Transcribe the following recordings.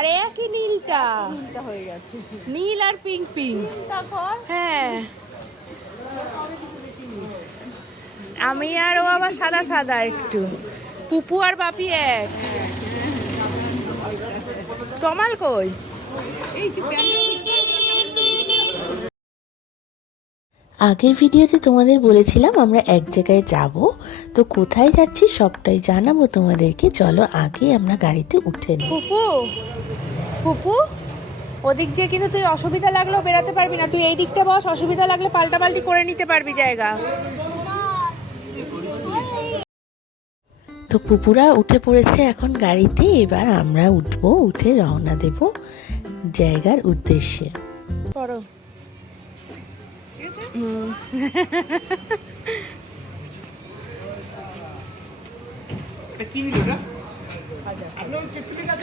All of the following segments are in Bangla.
আরে একই নীলটা হয়ে গেছে। নীল আর পিঙ্ক পিঙ্ক। তখন হ্যাঁ আমি আর ও আবার সাদা সাদা একটু। পুপু আর বাপি এক। তমাল কই? এই যে আগের ভিডিওতে তোমাদের বলেছিলাম আমরা এক জায়গায় যাব, তো কোথায় যাচ্ছি সবটাই জানাবো তোমাদেরকে। চলো আগে আমরা গাড়িতে উঠে নিই। পুপু পুপু ওদিক দিয়ে কিন্তু তুই অসুবিধা লাগলেও বেরাতে পারবি না, তুই এই দিকটা বস, অসুবিধা লাগলে পাল্টাপাল্টি করে নিতে পারবি জায়গা। তো পুপুরা উঠে পড়েছে এখন গাড়িতে, এবার আমরা উঠবো, উঠে রওনা দেব জায়গার উদ্দেশ্যে। করো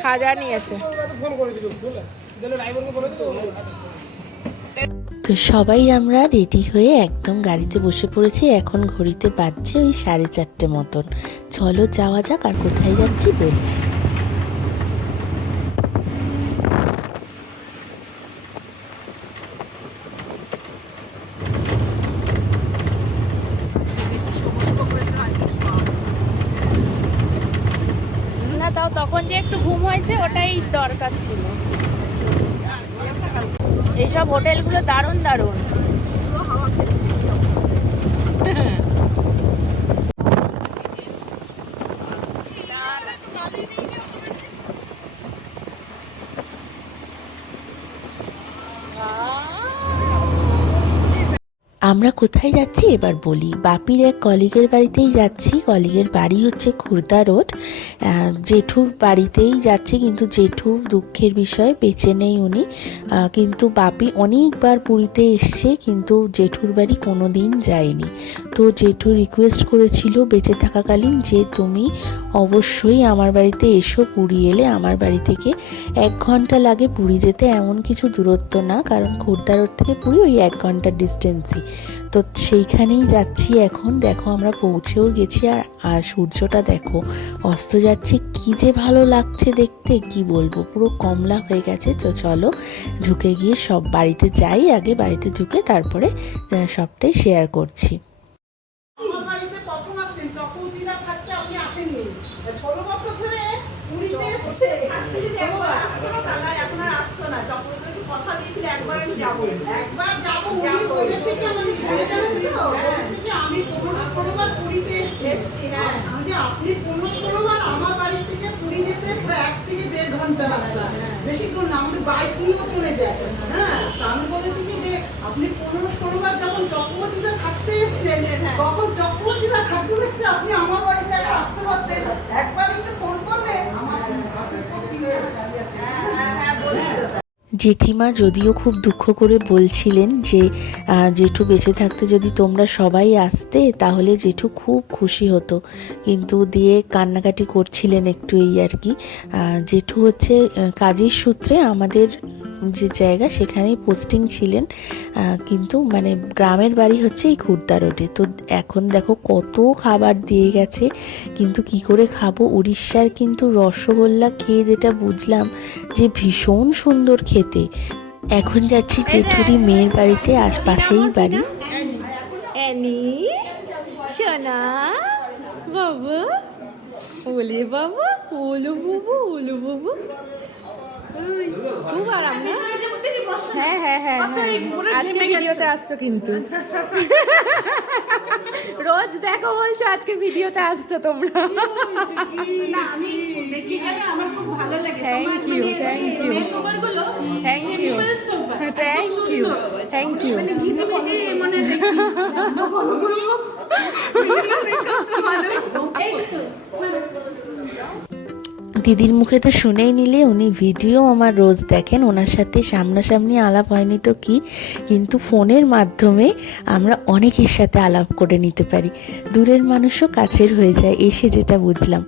সাজা নিয়েছে। তো সবাই আমরা রেডি হয়ে একদম গাড়িতে বসে পড়েছি। এখন ঘড়িতে বাজছে ওই 4:30 মতন। চলো যাওয়া যাক, আর কোথায় যাচ্ছি বলছি। না তাও তখন যে একটু ঘুম হয়েছে ওটাই দরকার ছিল। এইসব হোটেলগুলো দারুণ দারুণ। আমরা কোথায় যাচ্ছি এবার বলি। বাপির এক কলিগের বাড়িতেই যাচ্ছি। কলিগের বাড়ি হচ্ছে খুর্দা রোড। জেঠুর বাড়িতেই যাচ্ছি, কিন্তু জেঠু দুঃখের বিষয় বেঁচে নেই উনি। কিন্তু বাপি অনেকবার পুরীতে এসছে, কিন্তু জেঠুর বাড়ি কোনো দিন যায়নি। তো জেঠু রিকোয়েস্ট করেছিল বেঁচে থাকাকালীন যে তুমি অবশ্যই আমার বাড়িতে এসো। পুরী এলে আমার বাড়ি থেকে 1 ঘন্টা লাগে পুরী যেতে, এমন কিছু দূরত্ব না, কারণ খুর্দা রোড থেকে পুরী ওই 1 ঘন্টার ডিস্টেন্সই। তো সেইখানেই যাচ্ছি এখন। দেখো আমরা পৌঁছেও গেছি, আর সূর্যটা দেখো অস্ত যাচ্ছে, কি যে ভালো লাগছে দেখতে, কি বলবো, পুরো কমলা হয়ে গেছে। তো চলো ঢুকে গিয়ে সব বাড়িতে যাই, আগে বাড়িতে ঢুকে তারপরে সবটাই শেয়ার করছি। আমার বাড়িতে প্রথম আসতেন চক্রবর্তীরা থাকতে আপনি আসেননি, 16 বছর ধরে পুরীতে এসছে। একবার যাবো উনি বলে থেকে আমি ভুলে জানেন তো, বলে থেকে আমি 15-16 পুরীতে এসছি। আমি যে আপনি 15-16 আমার বাড়ি থেকে পুরী যেতে প্রায় 1 থেকে 1.5 ঘন্টা রাস্তা, বেশি দূর না, আমাদের বাইক নিয়েও চলে যায়। হ্যাঁ, তা আমি বলেছি কি যে আপনি 15-16 যখন চক্রবর্তীরা থাকতে এসছেন, তখন চক্রবর্তীরা থাকতে থাকতে আপনি আমার বাড়িতে একবার আসতে পারতেন, একবার একটু ফোন করলে আমার গাড়ি আছে। জেঠিমা যদিও খুব দুঃখ করে বলছিলেন যে জেঠু বেঁচে থাকতে যদি তোমরা সবাই আসতে তাহলে জেঠু খুব খুশি হতো, কিন্তু দিয়ে কান্নাকাটি করছিলেন একটু, এই আর কি। জেঠু হচ্ছে কাজের সূত্রে আমাদের যে জায়গা সেখানেই পোস্টিং ছিলেন, কিন্তু মানে গ্রামের বাড়ি হচ্ছে এই খুর্দা রোডে। তো এখন দেখো কত খাবার দিয়ে গেছে, কিন্তু কি করে খাবো। উড়িষ্যার কিন্তু রসগোল্লা খেয়ে যেটা বুঝলাম যে ভীষণ সুন্দর খেতে। এখন যাচ্ছি জেঠুরি মেয়ের বাড়িতে, আশপাশেই বাড়ি। অ্যানি সোনা বাবা, ওলে বাবা, ওলো বাবু, ওলো বাবু, খুব আরাম না? হ্যাঁ হ্যাঁ হ্যাঁ, আজকে ভিডিওতে আসছো কিন্তু। রোজ দেখো বলছো, আজকে ভিডিওতে আসছো তোমরা। Thank you thank you thank you thank you thank you. দিদির মুখে তো শুনেই নিলে, উনি ভিডিও আমার রোজ দেখেন, ওনার সাথে সামনাসামনি আলাপ হয়নি তো কি, কিন্তু ফোনের মাধ্যমে আমরা অনেকের সাথে আলাপ করে নিতে পারি, দূরের মানুষও কাছের হয়ে যায় এসে, যেটা বুঝলাম।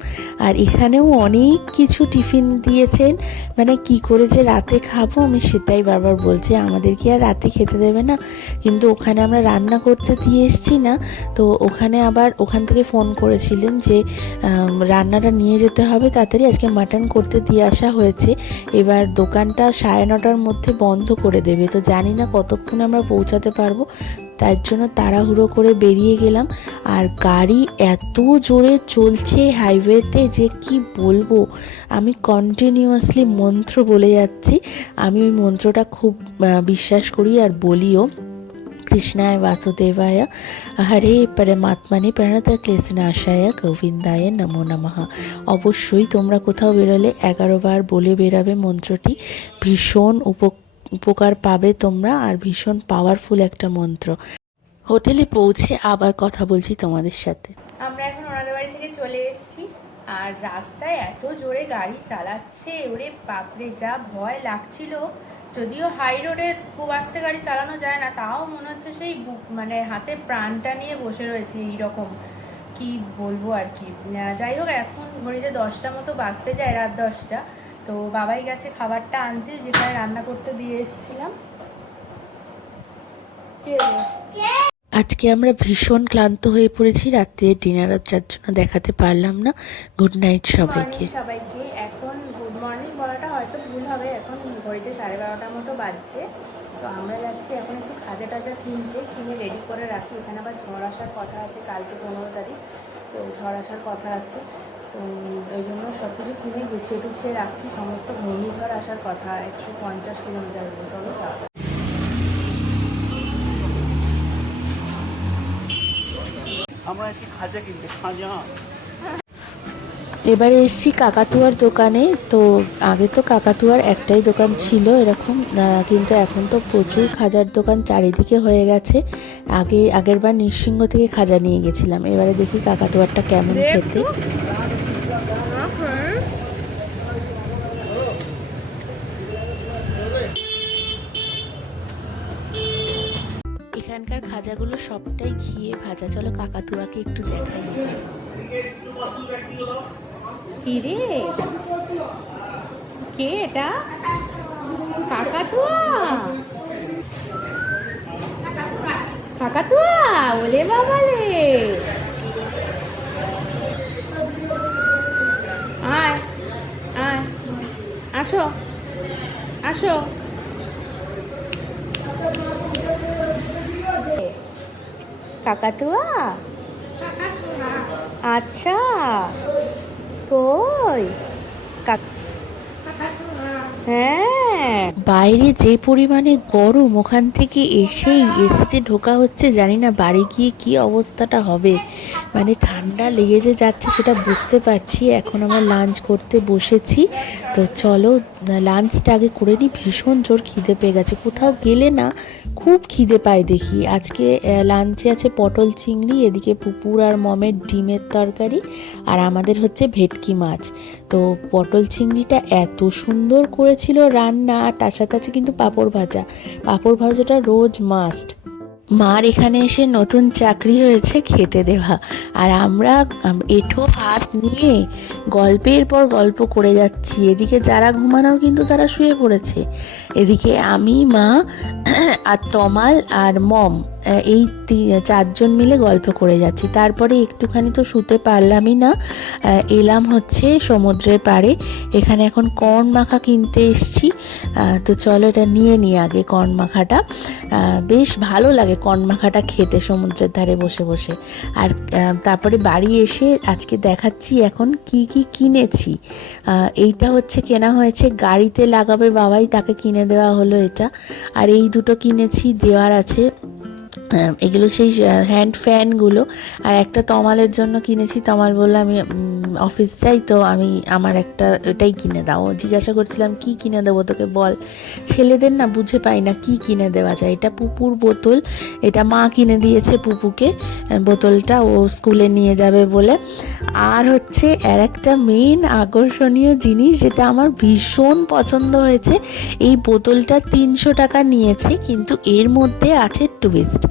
আর এখানেও অনেক কিছু টিফিন দিয়েছেন, মানে কি করে যে রাতে খাবো আমি সেটাই বারবার বলছি, আমাদের কি আর রাতে খেতে দেবে না? কিন্তু ওখানে আমরা রান্না করতে দিয়ে এসছি না, তো ওখানে আবার ওখান থেকে ফোন করেছিলেন যে রান্নাটা নিয়ে যেতে হবে তাড়াতাড়ি, আজকে মাটন করতে দিয়ে আসা হয়েছে। এবার দোকানটা 9:30টার মধ্যে বন্ধ করে দেবে, তো জানি না কতক্ষণে আমরা পৌঁছাতে পারবো, তার জন্য তাড়াহুড়ো করে বেরিয়ে গেলাম। আর গাড়ি এত জোরে চলছে হাইওয়েতে যে কি বলবো, আমি কন্টিনিউয়াসলি মন্ত্র বলে যাচ্ছি। আমি ওই মন্ত্রটা খুব বিশ্বাস করি আর বলিও। কৃষ্ণায় বাসুদেবায় হরে পরমাত্মানে প্রণত ক্লেশনাশায় গোবিন্দায় নমো নমঃ। অবশ্যই তোমরা কোথাও বেরোলে 11 বার বলে বেরাবে মন্ত্রটি, ভীষণ উপকার পাবে তোমরা, আর ভীষণ পাওয়ারফুল একটা মন্ত্র। হোটেলে পৌঁছে আবার কথা বলছি তোমাদের সাথে। আমরা এখন ওনাদের বাড়ি থেকে চলে এসেছি, আর রাস্তায় এত জোরে গাড়ি চালাচ্ছে, ওরে বাপরে যা ভয় লাগছিল। যদিও হাই রোডে খুব আস্তে গাড়ি চালানো যায় না, তাও মনে হচ্ছে সেই মানে হাতে প্রাণটা নিয়ে বসে রয়েছে এইরকম, কি বলবো আর কি। যাই হোক, এখন ঘড়িতে 10টা মতো বাজতে যায়, রাত 10টা। তো বাবাই গেছে খাবারটা আনতে, যেখানে রান্না করতে দিয়ে এসেছিলাম। আজকে আমরা ভীষণ ক্লান্ত হয়ে পড়েছি, রাত্রে ডিনার যার জন্য দেখাতে পারলাম না। গুড নাইট সবাইকে। সবাইকে এখন গুড মর্নিং বলাটা হয়তো ভুল হবে, এখন ঘড়িতে 12:30টার মতো বাজছে। তো আমরা যাচ্ছি এখন একটু খাজা টাজা কিনে রেডি করে রাখি। এখানে আবার ঝড় আসার কথা আছে, কালকে 15 তারিখ, তো ঝড় আসার কথা আছে। তো ওই জন্য সব কিছু কিনে গুছিয়ে টুছিয়ে রাখছি। সমস্ত ঘূর্ণিঝড় আসার কথা, 150 কিলোমিটার। চলো যাওয়া যাক। আমরা একটু খাজা কিনতে, খাজা। এবারে এসেছি কাকাতুয়ার দোকানে। তো আগে তো কাকাতুয়ার একটাই দোকান ছিল এরকম, কিন্তু এখন তো প্রচুর খাজার দোকান চারিদিকে হয়ে গেছে। আগের বার নৃসিংহ থেকে খাজা নিয়ে গেছিলাম, এবারে দেখি কাকাতুয়ারটা কেমন খেতে। এখানকার খাজাগুলো সবটাই ঘিয়ে ভাজা। চলো কাকাতুয়াকে একটু দেখাই। কি রে, কে এটা? কাকাতুয়া? কাকাতুয়া ওলে বাবালে, আয় আয়, আসো আসো। কাকাতুয়া? আচ্ছা, কই? হ্যাঁ। বাইরে যে পরিমাণে গরম, ওখান থেকে এসেই এসিতে ঢোকা হচ্ছে, জানি না বাড়ি গিয়ে কি অবস্থাটা হবে। মানে ঠান্ডা লেগে যে যাচ্ছে সেটা বুঝতে পারছি। এখন আমরা লাঞ্চ করতে বসেছি, তো চলো লাঞ্চটা আগে করে নিই। ভীষণ জোর খিদে পেয়ে গেছে, কোথাও গেলে না খুব খিদে পায় দেখি। আজকে লাঞ্চে আছে পটল চিংড়ি, এদিকে পুপুর আর মমের ডিমের তরকারি, আর আমাদের হচ্ছে ভেটকি মাছ। তো পটল চিংড়িটা এত সুন্দর করেছিল রান্না, আর তার সাথে আছে কিন্তু পাঁপড় ভাজা। পাঁপড় ভাজাটা রোজ মাস্ট। মার এখানে এসে নতুন চাকরি হয়েছে খেতে দেওয়া, আর আমরা এঁঠো হাত নিয়ে গল্পের পর গল্প করে যাচ্ছি। এদিকে যারা ঘুমানোর কিন্তু তারা শুয়ে পড়েছে, এদিকে আমি, মা আর তমাল আর মম, এই 4জন মিলে গল্প করে যাচ্ছি। তারপরে একটুখানি তো শুতে পারলামই না, এলাম হচ্ছে সমুদ্রের পাড়ে। এখানে এখন কর্ন মাখা কিনতে এসছি, তো চলো এটা নিয়ে নিই আগে। কর্ন মাখাটা বেশ ভালো লাগে, কর্ন মাখাটা খেতে সমুদ্রের ধারে বসে বসে। আর তারপরে বাড়ি এসে আজকে দেখাচ্ছি এখন কি কি কিনেছি। এইটা হচ্ছে কেনা হয়েছে, গাড়িতে লাগাবে বাবাই, তাকে কিনে দেওয়া হলো এটা। আর এই দুটো কিনেছি, দেওয়ার আছে। এগুলো সেই হ্যান্ড ফ্যানগুলো। আর একটা তমালের জন্য কিনেছি, তমাল বললো আমি অফিস যাই, তো আমার একটা এটাই কিনে দাও। জিজ্ঞাসা করছিলাম কি কিনে দেবো তোকে বল, ছেলেদের না বুঝে পাই না কি কিনে দেওয়া যায়। এটা পুপুর বোতল, এটা মা কিনে দিয়েছে পুপুকে বোতলটা, ও স্কুলে নিয়ে যাবে বলে। আর হচ্ছে আর একটা মেইন আকর্ষণীয় জিনিস যেটা আমার ভীষণ পছন্দ হয়েছে, এই বোতলটা 300 টাকা নিয়েছে, কিন্তু এর মধ্যে আছে টুইস্ট।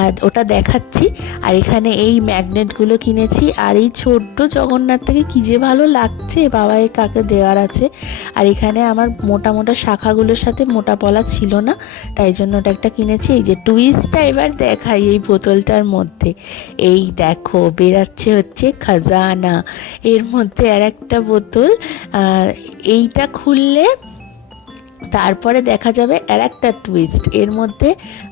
আর ওটা দেখাচ্ছি। আর এখানে এই ম্যাগনেটগুলো কিনেছি। আর এই ছোট্ট জগন্নাথটাকে কী যে ভালো লাগছে, বাবা এর কাকে দেওয়ার আছে। আর এখানে আমার মোটা মোটা শাখাগুলোর সাথে মোটা পলা ছিল না, তাই জন্য ওটা একটা কিনেছি। এই যে টুইস্টটা এবার দেখাই এই বোতলটার মধ্যে। এই দেখো বেরাচ্ছে হচ্ছে খাজানা, এর মধ্যে আর একটা বোতল। এইটা খুললে তারপরে দেখা যাবে আর একটা টুইস্ট, এর মধ্যে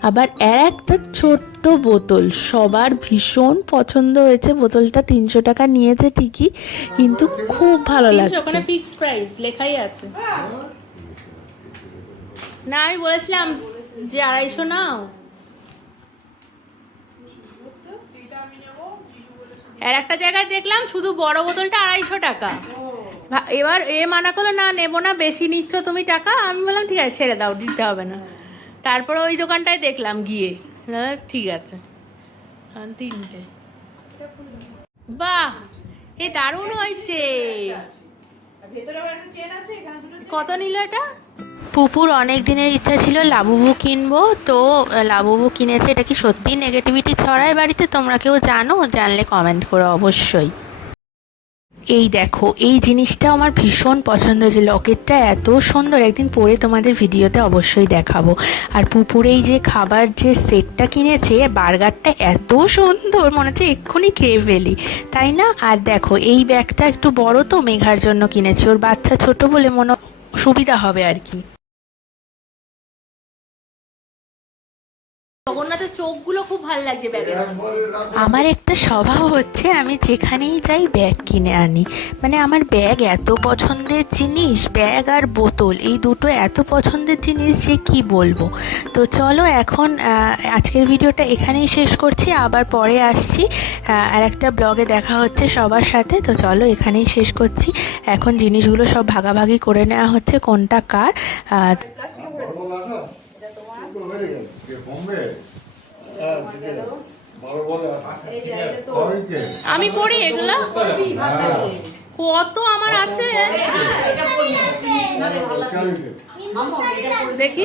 আবার আর একটা ছোট্ট বোতল। সবার ভীষণ পছন্দ হয়েছে বোতলটা। 300 টাকা নিয়েছে ঠিকই, কিন্তু খুব ভালো লাগছে। ওখানে ফিক্স প্রাইস লেখাই আছে না, আমি বলেছিলাম যে 250 নাও। আর একটা জায়গায় দেখলাম শুধু বড় বোতলটা 250 টাকা। এবার এ মানা করলো না নেবো না, বেশি নিচ্ছ তুমি টাকা। আমি বললাম ঠিক আছে ছেড়ে দাও, দিতে হবে না। তারপরে ওই দোকানটায় দেখলাম গিয়ে, ঠিক আছে 3টে। বাহ, এ দারুণ হয়েছে। কত নিল এটা? পুপুর অনেক দিনের ইচ্ছা ছিল লাবুবু কিনবো, তো লাবুবু কিনেছে। এটা কি সত্যি নেগেটিভিটি ছড়ায় বাড়িতে? তোমরা কেউ জানো? জানলে কমেন্ট করো অবশ্যই। এই দেখো, এই জিনিসটা আমার ভীষণ পছন্দ হয়েছে। লকেটটা এত সুন্দর, একদিন পরে তোমাদের ভিডিওতে অবশ্যই দেখাবো। আর পুপুর এই যে খাবার যে সেটটা কিনেছে, বার্গারটা এত সুন্দর, মনে হচ্ছে এক্ষুনি খেয়ে ফেলি, তাই না? আর দেখো এই ব্যাগটা একটু বড়, তো মেঘার জন্য কিনেছি। ওর বাচ্চা ছোট বলে মনে সুবিধা হবে আর কি। জগন্নাথের চোখগুলো খুব ভালো লাগছে ব্যাগের। আমার একটা স্বভাব হচ্ছে, আমি যেখানেই যাই ব্যাগ কিনে আনি। মানে আমার ব্যাগ এত পছন্দের জিনিস, ব্যাগ আর বোতল, এই দুটো এত পছন্দের জিনিস যে কি বলবো। তো চলো এখন আজকের ভিডিওটা এখানেই শেষ করছি, আবার পরে আসছি। আর একটা ব্লগে দেখা হচ্ছে সবার সাথে। তো চলো এখানেই শেষ করছি। এখন জিনিসগুলো সব ভাগাভাগি করে নেওয়া হচ্ছে, কোনটা কার। আমি পড়ি এগুলো, কত আমার আছে দেখি।